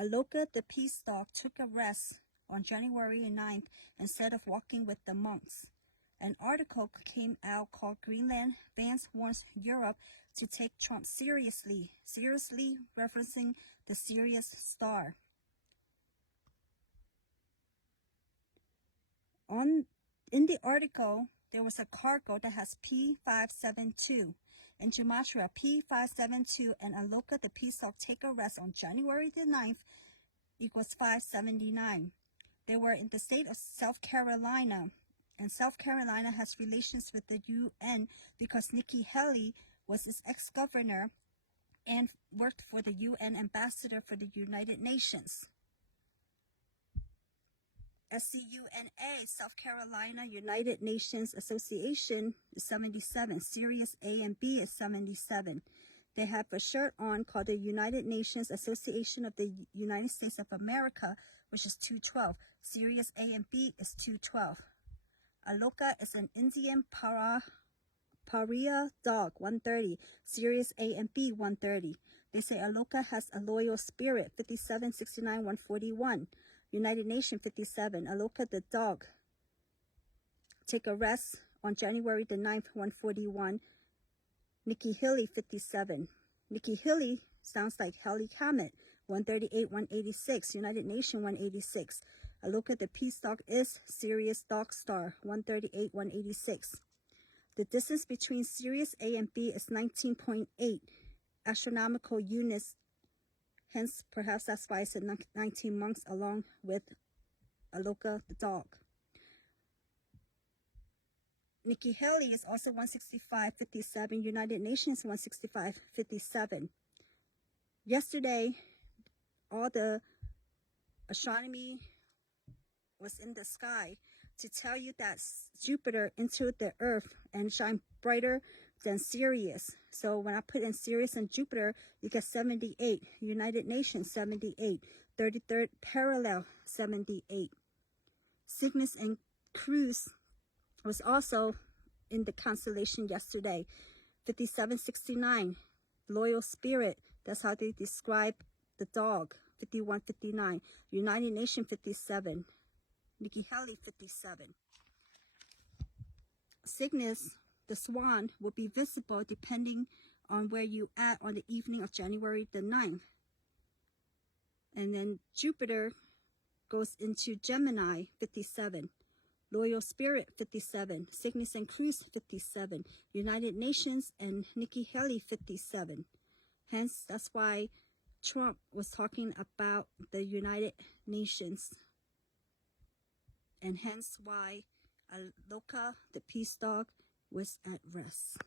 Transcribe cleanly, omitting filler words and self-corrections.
Aloka the peace dog took a rest on January 9th instead of walking with the monks. An article came out called Greenland Vance Warns Europe to take Trump seriously, referencing the Sirius star. In the article, there was a cargo that has P572. In Gematria, P572 and Aloka the peace dog take a rest on January the 9th equals 579. They were in the state of South Carolina, and South Carolina has relations with the UN because Nikki Haley was its ex-governor and worked for the UN ambassador for the United Nations. SCUNA, South Carolina United Nations Association, is 77. Sirius A and B is 77. They have a shirt on called the United Nations Association of the United States of America, which is 212. Sirius A and B is 212. Aloka is an Indian pariah dog, 130. Sirius A and B, 130. They say Aloka has a loyal spirit, 57, 69, 141. United Nations, 57. Aloka the dog take a rest on January the 9th, 141. Nikki Haley, 57. Nikki Haley sounds like Haley Comet, 138, 186. United Nations, 186. Aloka the peace dog is Sirius Dog Star, 138, 186. The distance between Sirius A and B is 19.8 astronomical units. Hence, perhaps that's why it's 19 months along with Aloka the dog. Nikki Haley is also 165.57. United Nations 165.57. Yesterday, all the astronomy was in the sky to tell you that Jupiter entered the Earth and shine brighter than Sirius. So when I put in Sirius and Jupiter, you get 78. United Nations 78. 33rd parallel 78. Cygnus and Crux was also in the constellation yesterday. 5769. Loyal spirit. That's how they describe the dog. 5159. United Nations 57. Nikki Haley 57. Cygnus, the swan, will be visible depending on where you at on the evening of January the 9th. And then Jupiter goes into Gemini, 57. Loyal Spirit, 57. Cygnus and Crux, 57. United Nations and Nikki Haley, 57. Hence, that's why Trump was talking about the United Nations. And hence why Aloka, the peace dog, was at rest.